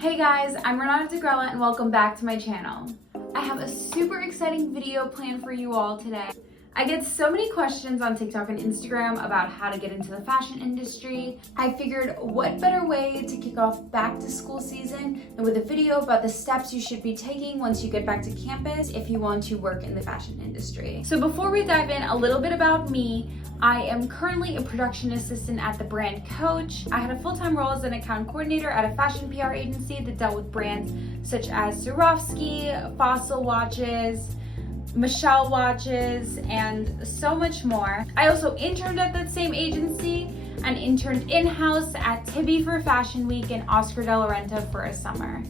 Hey guys, I'm Renata DeGrella and welcome back to my channel. I have a super exciting video planned for you all today. I get so many questions on TikTok and Instagram about how to get into the fashion industry. I figured what better way to kick off back to school season than with a video about the steps you should be taking once you get back to campus if you want to work in the fashion industry. So before we dive in, a little bit about me. I am currently a production assistant at the brand Coach. I had a full-time role as an account coordinator at a fashion PR agency that dealt with brands such as Swarovski, Fossil watches, Michelle watches, and so much more. I also interned at that same agency and interned in-house at Tibby for Fashion Week and Oscar de la Renta for a summer.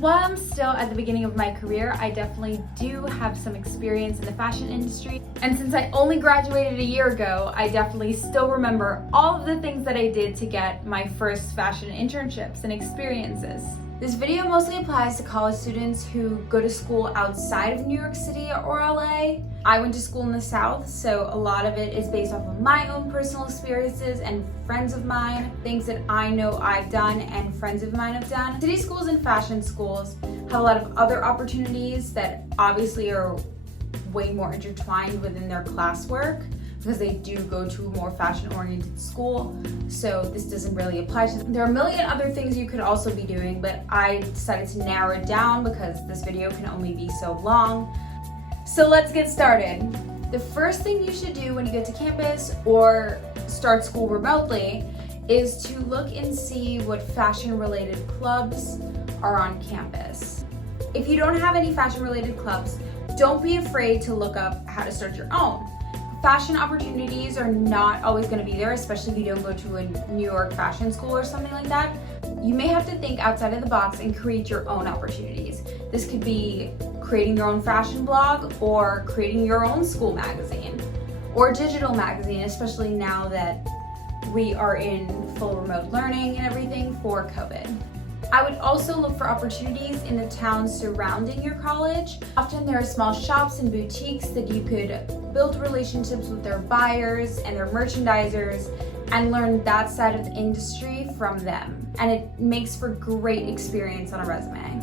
While I'm still at the beginning of my career, I definitely do have some experience in the fashion industry. And since I only graduated a year ago, I definitely still remember all of the things that I did to get my first fashion internships and experiences. This video mostly applies to college students who go to school outside of New York City or LA. I went to school in the South, so a lot of it is based off of my own personal experiences and friends of mine, things that I know I've done and friends of mine have done. City schools and fashion schools have a lot of other opportunities that obviously are way more intertwined within their classwork, because they do go to a more fashion-oriented school, so this doesn't really apply to them. There are a million other things you could also be doing, but I decided to narrow it down because this video can only be so long. So let's get started. The first thing you should do when you get to campus or start school remotely is to look and see what fashion-related clubs are on campus. If you don't have any fashion-related clubs, don't be afraid to look up how to start your own. Fashion opportunities are not always going to be there, especially if you don't go to a New York fashion school or something like that. You may have to think outside of the box and create your own opportunities. This could be creating your own fashion blog or creating your own school magazine or digital magazine, especially now that we are in full remote learning and everything for COVID. I would also look for opportunities in the towns surrounding your college. Often there are small shops and boutiques that you could build relationships with their buyers and their merchandisers and learn that side of the industry from them. And it makes for great experience on a resume.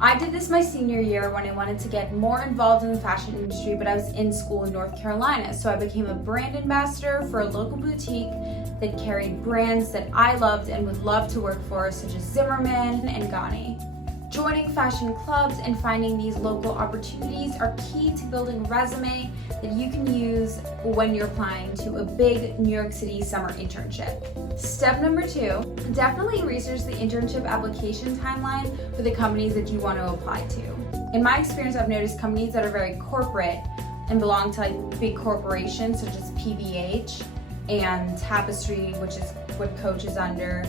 I did this my senior year when I wanted to get more involved in the fashion industry, but I was in school in North Carolina. So I became a brand ambassador for a local boutique that carried brands that I loved and would love to work for, such as Zimmerman and Ghani. Joining fashion clubs and finding these local opportunities are key to building a resume that you can use when you're applying to a big New York City summer internship. Step number 2, definitely research the internship application timeline for the companies that you want to apply to. In my experience, I've noticed companies that are very corporate and belong to like big corporations such as PVH and Tapestry, which is what Coach is under.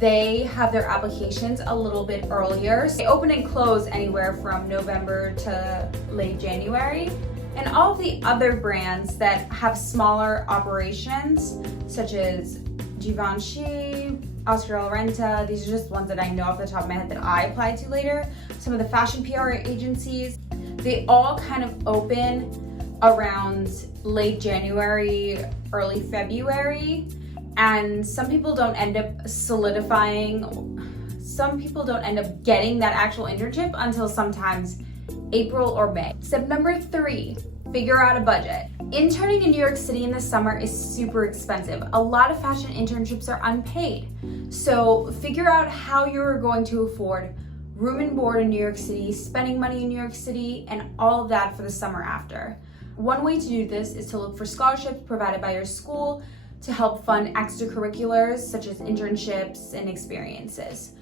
They have their applications a little bit earlier. They open and close anywhere from November to late January. And all of the other brands that have smaller operations, such as Givenchy, Oscar de la Renta, these are just ones that I know off the top of my head that I applied to later. Some of the fashion PR agencies, they all kind of open around late January, early February. And some people don't end up solidifying, some people don't end up getting that actual internship until sometimes April or May. Step number 3, figure out a budget. Interning in New York City in the summer is super expensive. A lot of fashion internships are unpaid. So figure out how you're going to afford room and board in New York City, spending money in New York City, and all of that for the summer after. One way to do this is to look for scholarships provided by your school to help fund extracurriculars such as internships and experiences.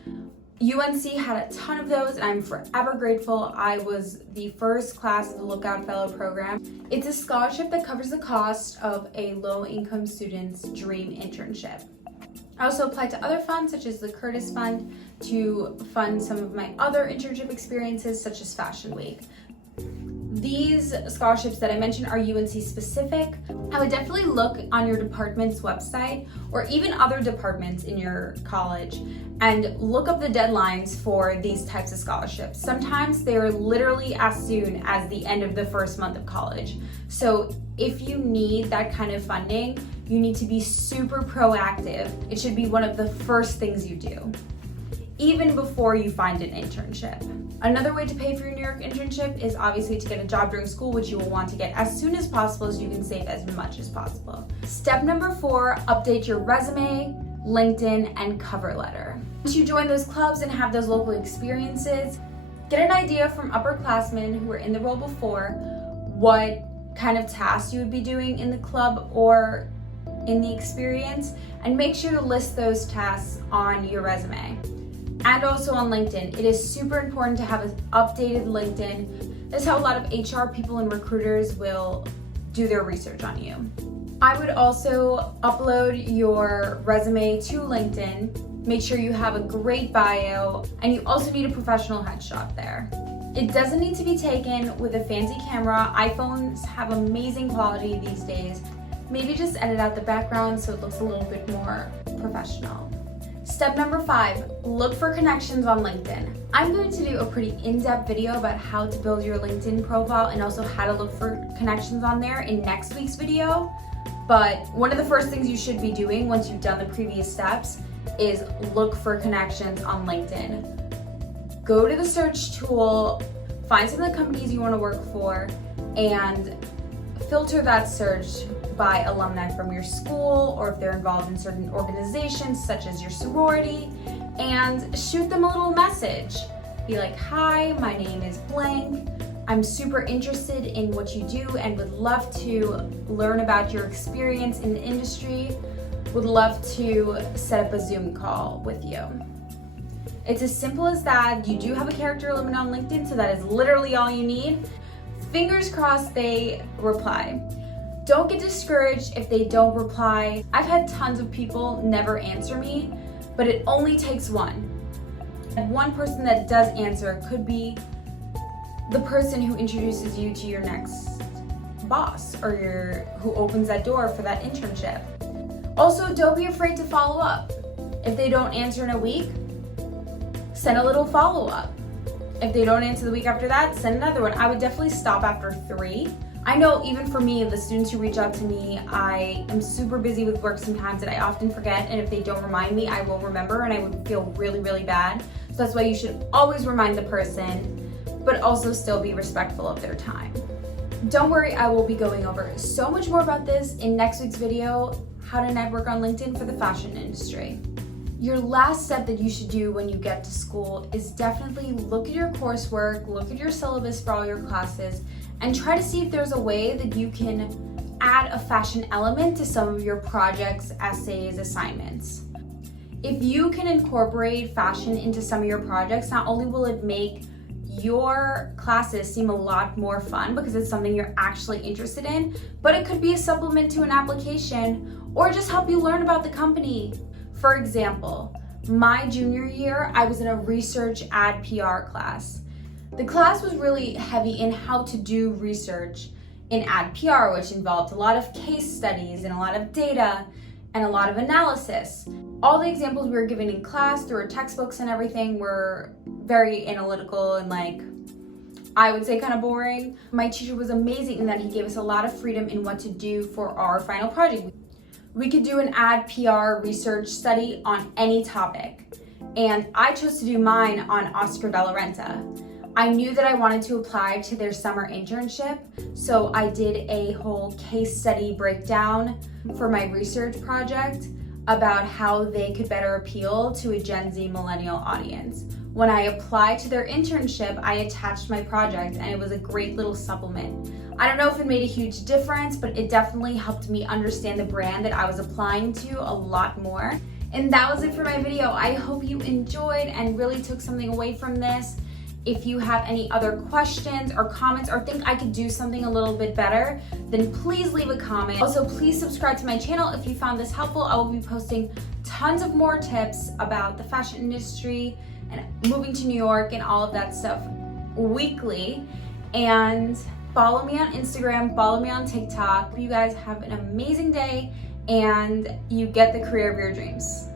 UNC had a ton of those and I'm forever grateful. I was the first class of the Lookout Fellow program. It's a scholarship that covers the cost of a low-income student's dream internship. I also applied to other funds such as the Curtis Fund to fund some of my other internship experiences such as Fashion Week. These scholarships that I mentioned are UNC specific. I would definitely look on your department's website or even other departments in your college and look up the deadlines for these types of scholarships. Sometimes they are literally as soon as the end of the first month of college. So if you need that kind of funding, you need to be super proactive. It should be one of the first things you do. even before you find an internship. Another way to pay for your New York internship is obviously to get a job during school, which you will want to get as soon as possible so you can save as much as possible. Step number 4, update your resume, LinkedIn, and cover letter. Once you join those clubs and have those local experiences, get an idea from upperclassmen who were in the role before what kind of tasks you would be doing in the club or in the experience, and make sure to list those tasks on your resume. And also on LinkedIn. It is super important to have an updated LinkedIn. That's how a lot of HR people and recruiters will do their research on you. I would also upload your resume to LinkedIn. Make sure you have a great bio, and you also need a professional headshot there. It doesn't need to be taken with a fancy camera. iPhones have amazing quality these days. Maybe just edit out the background so it looks a little bit more professional. Step number 5, look for connections on LinkedIn. I'm going to do a pretty in-depth video about how to build your LinkedIn profile and also how to look for connections on there in next week's video. But one of the first things you should be doing once you've done the previous steps is look for connections on LinkedIn. Go to the search tool, find some of the companies you want to work for, and filter that search by alumni from your school, or if they're involved in certain organizations such as your sorority, and shoot them a little message. Be like, hi, my name is blank. I'm super interested in what you do and would love to learn about your experience in the industry. Would love to set up a Zoom call with you. It's as simple as that. You do have a character limit on LinkedIn, so that is literally all you need. Fingers crossed they reply. Don't get discouraged if they don't reply. I've had tons of people never answer me, but it only takes one. And one person that does answer could be the person who introduces you to your next boss, or who opens that door for that internship. Also, don't be afraid to follow up. If they don't answer in a week, send a little follow-up. If they don't answer the week after that, send another one. I would definitely stop after 3. I know even for me, the students who reach out to me, I am super busy with work sometimes and I often forget, and if they don't remind me, I will remember and I would feel really, really bad. So that's why you should always remind the person, but also still be respectful of their time. Don't worry, I will be going over so much more about this in next week's video, how to network on LinkedIn for the fashion industry. Your last step that you should do when you get to school is definitely look at your coursework, look at your syllabus for all your classes, and try to see if there's a way that you can add a fashion element to some of your projects, essays, assignments. If you can incorporate fashion into some of your projects, not only will it make your classes seem a lot more fun because it's something you're actually interested in, but it could be a supplement to an application or just help you learn about the company. For example, my junior year, I was in a research ad PR class. The class was really heavy in how to do research in ad PR, which involved a lot of case studies and a lot of data and a lot of analysis. All the examples we were given in class through our textbooks and everything were very analytical and I would say kind of boring. My teacher was amazing in that he gave us a lot of freedom in what to do for our final project. We could do an ad PR research study on any topic, and I chose to do mine on Oscar de la Renta. I knew that I wanted to apply to their summer internship, so I did a whole case study breakdown for my research project about how they could better appeal to a Gen Z millennial audience. When I applied to their internship, I attached my project and it was a great little supplement. I don't know if it made a huge difference, but it definitely helped me understand the brand that I was applying to a lot more. And that was it for my video. I hope you enjoyed and really took something away from this. If you have any other questions or comments or think I could do something a little bit better, then please leave a comment. Also, please subscribe to my channel if you found this helpful. I will be posting tons of more tips about the fashion industry and moving to New York and all of that stuff weekly. And follow me on Instagram, follow me on TikTok. You guys have an amazing day and you get the career of your dreams.